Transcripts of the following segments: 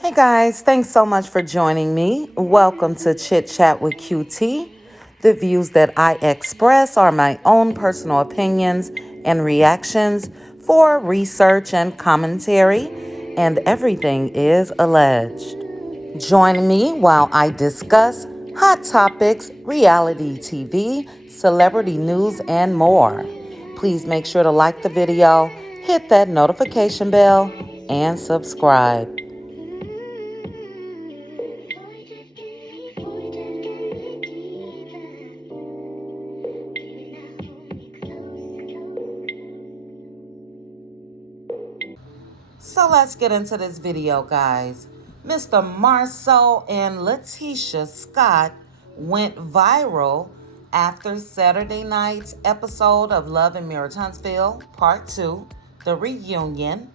Hey guys, thanks so much for joining me. Welcome to Chit Chat with QT. The views that I express are my own personal opinions and reactions for research and commentary, and everything is alleged. Join me while I discuss hot topics, reality TV, celebrity news, and more. Please make sure to like the video, hit that notification bell, and subscribe. So let's get into this video, guys. Mr. Marsau and Latisha Scott went viral after Saturday night's episode of Love and Marriage Huntsville, Part 2, The Reunion.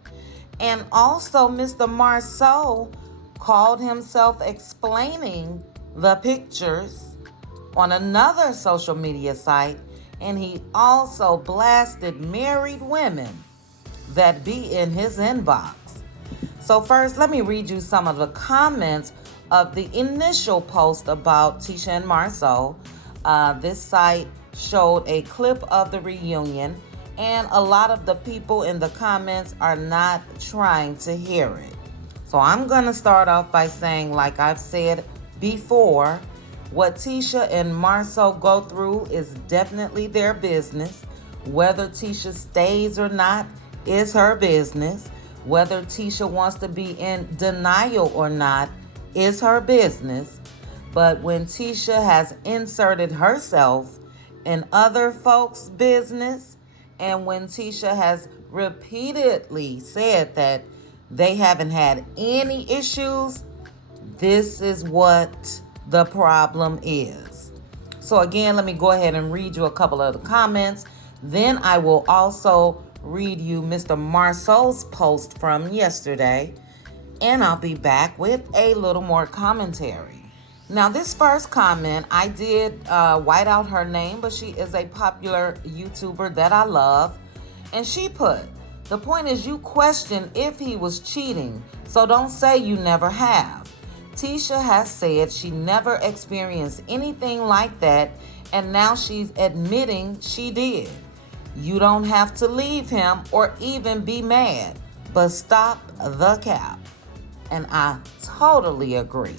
And also, Mr. Marsau called himself explaining the pictures on another social media site, and he also blasted married women that be in his inbox. So first, let me read you some of the comments of the initial post about Tisha and Marsau. This site showed a clip of the reunion, and a lot of the people in the comments are not trying to hear it. So I'm going to start off by saying, like I've said before, what Tisha and Marsau go through is definitely their business. Whether Tisha stays or not is her business. Whether Tisha wants to be in denial or not is her business. But when Tisha has inserted herself in other folks' business, and when Tisha has repeatedly said that they haven't had any issues, this is what the problem is. So again, let me go ahead and read you a couple of the comments. Then I will also read you Mr. Marsau's post from yesterday, and I'll be back with a little more commentary. Now, this first comment, I did white out her name, but she is a popular YouTuber that I love, and she put, "The point is you question if he was cheating, so don't say you never have. Tisha has said she never experienced anything like that, and now she's admitting she did. You don't have to leave him or even be mad, but stop the cap." And I totally agree.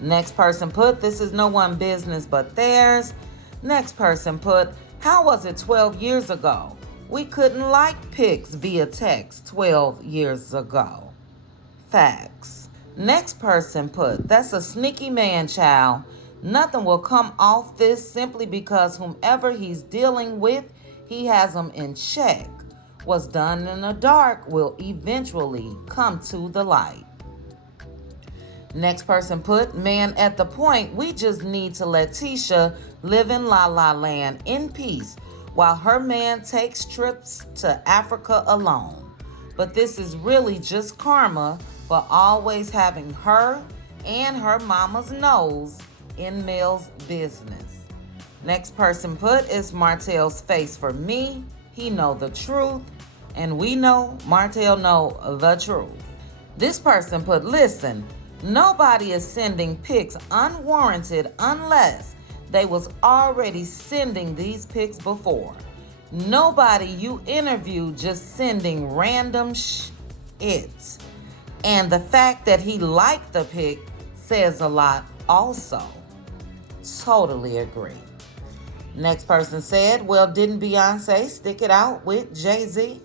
Next person put, "This is no one business but theirs." Next person put, "How was it 12 years ago? We couldn't like pics via text 12 years ago." Facts. Next person put, "That's a sneaky man, child. Nothing will come off this simply because whomever he's dealing with, he has them in check. What's done in the dark will eventually come to the light." Next person put, "Man, at the point, we just need to let Tisha live in La La Land in peace while her man takes trips to Africa alone. But this is really just karma for always having her and her mama's nose in Mel's business." Next person put, "It's Marcel's face for me. He know the truth, and we know Marcel know the truth." This person put, "Listen, nobody is sending pics unwarranted unless they was already sending these pics before. Nobody you interview just sending random shit. And the fact that he liked the pic says a lot also." Totally agree. Next person said, "Well, didn't Beyonce stick it out with Jay-Z?"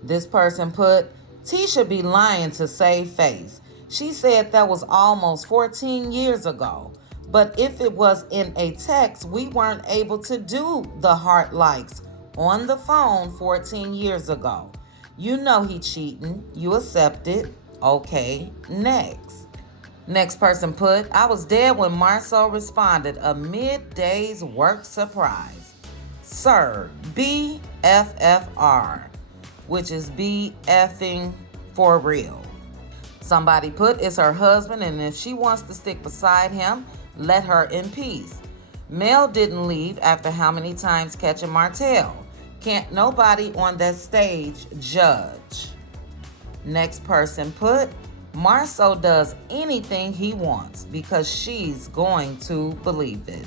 This person put, "Tisha be lying to save face. She said that was almost 14 years ago. But if it was in a text, we weren't able to do the heart likes on the phone 14 years ago. You know he cheating. You accept it. Okay, next." Next person put, "I was dead when Marsau responded, a midday's work surprise. Sir, BFFR, which is be effing for real." Somebody put, "It's her husband, and if she wants to stick beside him, let her in peace. Mel didn't leave after how many times catching Martell. Can't nobody on that stage judge." Next person put, Marsau does anything he wants because she's going to believe it.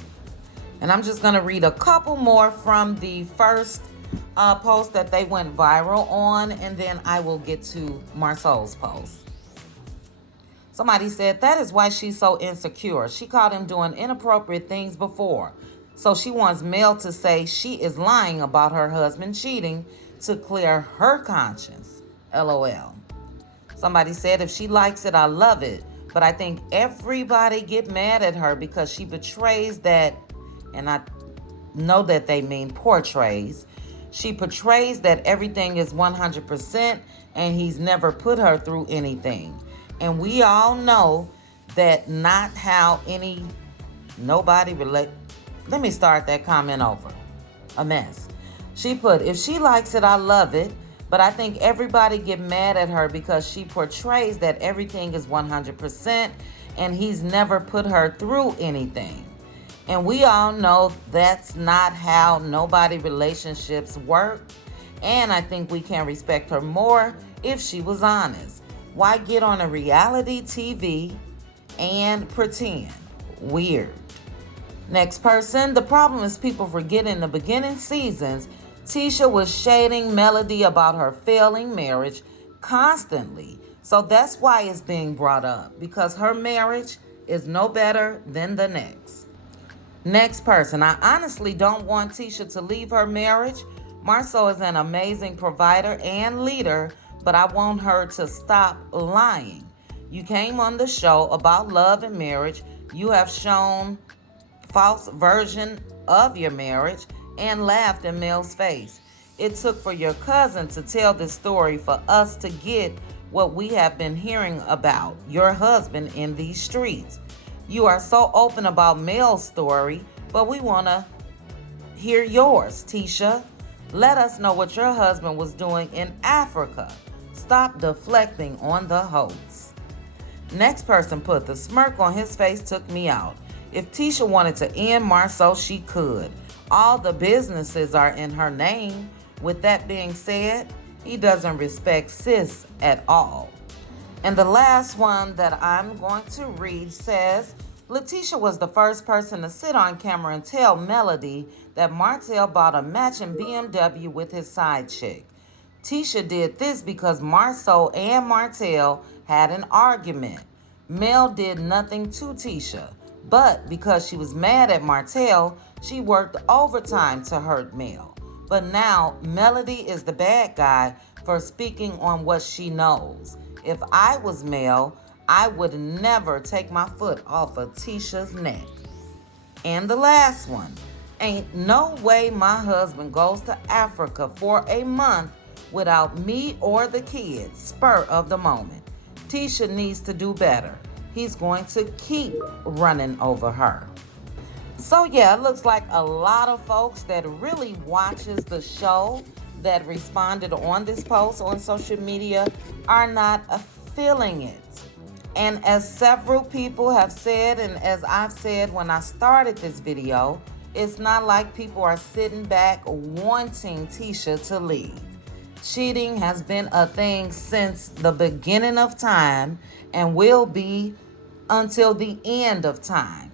And I'm just going to read a couple more from the first post that they went viral on, and then I will get to Marcel's post. Somebody said, that is why she's so insecure. She caught him doing inappropriate things before. So she wants Mel to say she is lying about her husband cheating to clear her conscience. LOL. Somebody said, if she likes it, I love it. But I think everybody get mad at her because she betrays that, and I know that they mean portrays. She portrays that everything is 100% and he's never put her through anything. And we all know that not how nobody relate. Let me start that comment over. A mess. She put, if she likes it, I love it. But I think everybody get mad at her because she portrays that everything is 100% and he's never put her through anything. And we all know that's not how nobody relationships work. And I think we can respect her more if she was honest. Why get on a reality TV and pretend? Weird. Next person, the problem is people forget in the beginning seasons, Tisha was shading Melody about her failing marriage constantly. So that's why it's being brought up, because her marriage is no better than the next. Next person, I honestly don't want Tisha to leave her marriage. Marsau is an amazing provider and leader, but I want her to stop lying. You came on the show about love and marriage. You have shown false version of your marriage and laughed in Mel's face. It took for your cousin to tell this story for us to get what we have been hearing about your husband in these streets. You are so open about Mel's story, but we want to hear yours, Tisha. Let us know what your husband was doing in Africa. Stop deflecting on the hoax. Next person put, the smirk on his face took me out. If Tisha wanted to end Marsau, she could. All the businesses are in her name. With that being said, he doesn't respect CUSS at all. And the last one that I'm going to read says, Latisha was the first person to sit on camera and tell Melody that Marcel bought a matching BMW with his side chick. Tisha did this because Marsau and Marcel had an argument. Mel did nothing to Tisha, but because she was mad at Marcel, she worked overtime to hurt Mel. But now Melody is the bad guy for speaking on what she knows. If I was Mel, I would never take my foot off of Tisha's neck. And the last one, ain't no way my husband goes to Africa for a month without me or the kids, spur of the moment. Tisha needs to do better. He's going to keep running over her. So yeah, it looks like a lot of folks that really watches the show that responded on this post on social media are not feeling it. And as several people have said, and as I've said when I started this video, it's not like people are sitting back wanting Tisha to leave. Cheating has been a thing since the beginning of time and will be until the end of time.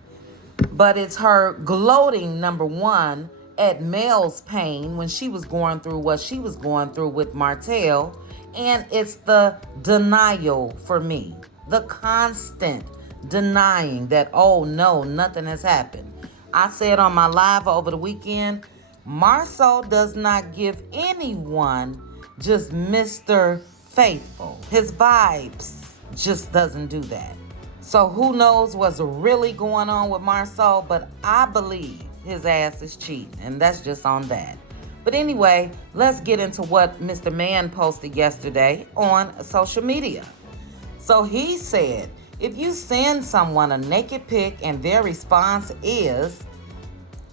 But it's her gloating, number one, at Mel's pain when she was going through what she was going through with Marcel. And it's the denial for me. The constant denying that, oh no, nothing has happened. I said on my live over the weekend, Marsau does not give anyone just Mr. Faithful. His vibes just doesn't do that. So who knows what's really going on with Marsau, but I believe his ass is cheating, and that's just on that. But anyway, let's get into what Mr. Man posted yesterday on social media. So he said, if you send someone a naked pic and their response is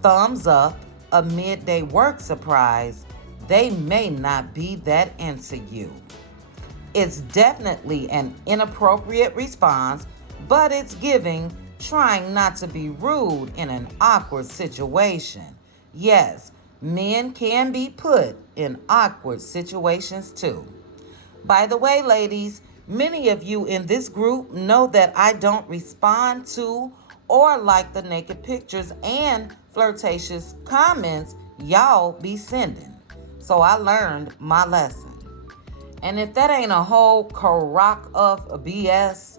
thumbs up, a midday work surprise, they may not be that into you. It's definitely an inappropriate response, but it's giving trying not to be rude in an awkward situation. Yes, men can be put in awkward situations too. By the way, ladies, Many of you in this group know that I don't respond to or like the naked pictures and flirtatious comments y'all be sending. So I learned my lesson. And if that ain't a whole crock of BS,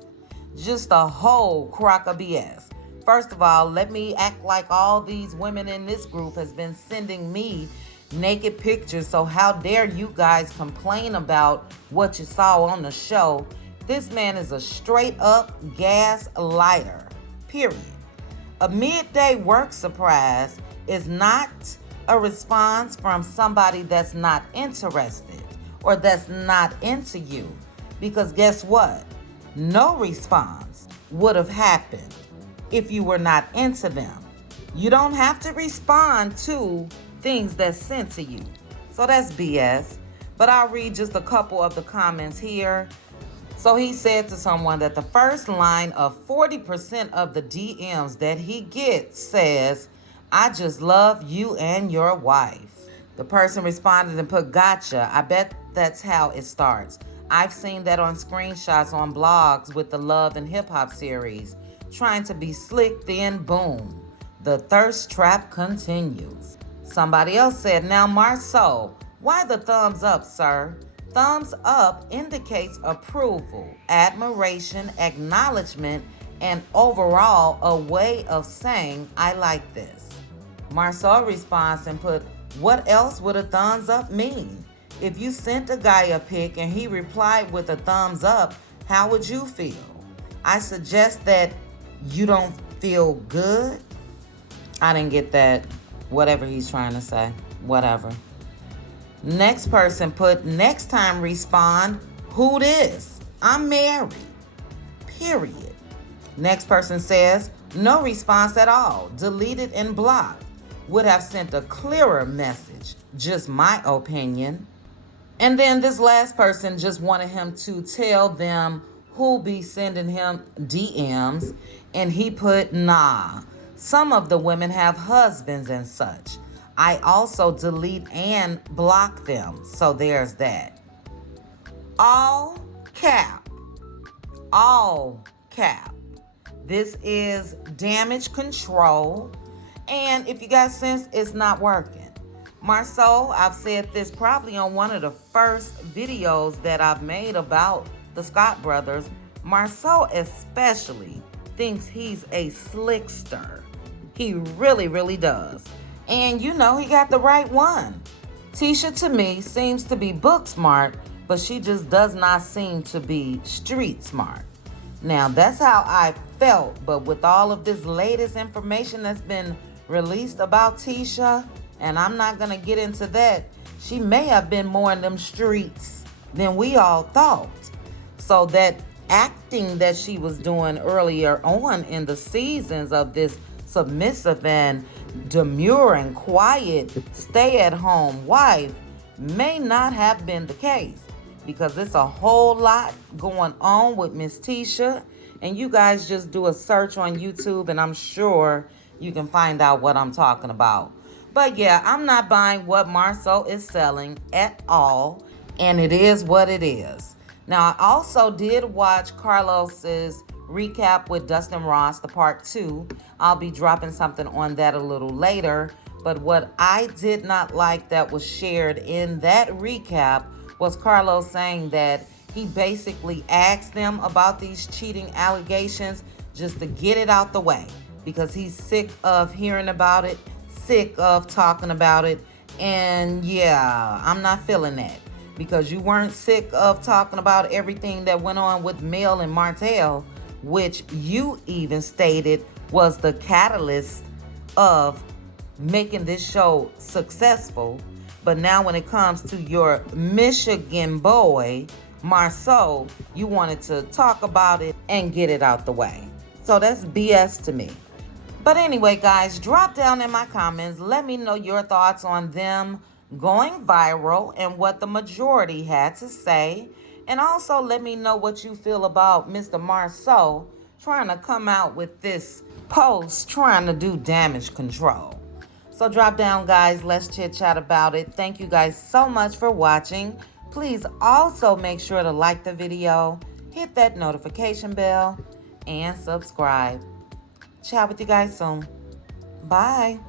just a whole crock of BS. First of all, let me act like all these women in this group has been sending me naked pictures. So how dare you guys complain about what you saw on the show? This man is a straight up gas lighter, period. A midday work surprise is not a response from somebody that's not interested or that's not into you. Because guess what? No response would have happened if you were not into them. You don't have to respond to things that's sent to you. So that's BS. But I'll read just a couple of the comments here. So he said to someone that the first line of 40% of the DMs that he gets says, "I just love you and your wife." The person responded and put, "Gotcha. I bet that's how it starts. I've seen that on screenshots on blogs with the Love and Hip Hop series. Trying to be slick, then boom. The thirst trap continues." Somebody else said, "Now Marsau, why the thumbs up, sir? Thumbs up indicates approval, admiration, acknowledgement, and overall a way of saying, I like this." Marcel responds and put, "What else would a thumbs up mean? If you sent a guy a pic and he replied with a thumbs up, how would you feel? I suggest that you don't feel good." I didn't get that. Whatever he's trying to say. Whatever. Next person put, "Next time respond, who this? I'm married." Period. Next person says, "No response at all. Deleted and blocked. Would have sent a clearer message. Just my opinion." And then this last person just wanted him to tell them who be sending him DMs. And he put, "Nah. Some of the women have husbands and such. I also delete and block them. So there's that." All cap. All cap. This is damage control. And if you got sense, it's not working. Marcel, I've said this probably on one of the first videos that I've made about the Scott brothers. Marcel especially thinks he's a slickster. He really, really does. And you know, he got the right one. Tisha, to me, seems to be book smart, but she just does not seem to be street smart. Now, that's how I felt, but with all of this latest information that's been released about Tisha, and I'm not going to get into that, she may have been more in them streets than we all thought. So that acting that she was doing earlier on in the seasons of this submissive and demure and quiet stay-at-home wife may not have been the case, because it's a whole lot going on with Miss Tisha. And you guys just do a search on YouTube and I'm sure you can find out what I'm talking about. But yeah, I'm not buying what Marsau is selling at all, and it is what it is. Now, I also did watch Carlos's recap with Dustin Ross, the part 2. I'll be dropping something on that a little later. But what I did not like that was shared in that recap was Carlos saying that he basically asked them about these cheating allegations just to get it out the way, because he's sick of hearing about it, sick of talking about it. And yeah, I'm not feeling that, because you weren't sick of talking about everything that went on with Mel and Marcel, which you even stated was the catalyst of making this show successful. But now when it comes to your Michigan boy, Marsau, you wanted to talk about it and get it out the way. So that's BS to me. But anyway, guys, drop down in my comments. Let me know your thoughts on them going viral and what the majority had to say. And also let me know what you feel about Mr. Marsau trying to come out with this post trying to do damage control. So drop down, guys. Let's chit chat about it. Thank you guys so much for watching. Please also make sure to like the video hit that notification bell, and subscribe. Chat with you guys soon. Bye.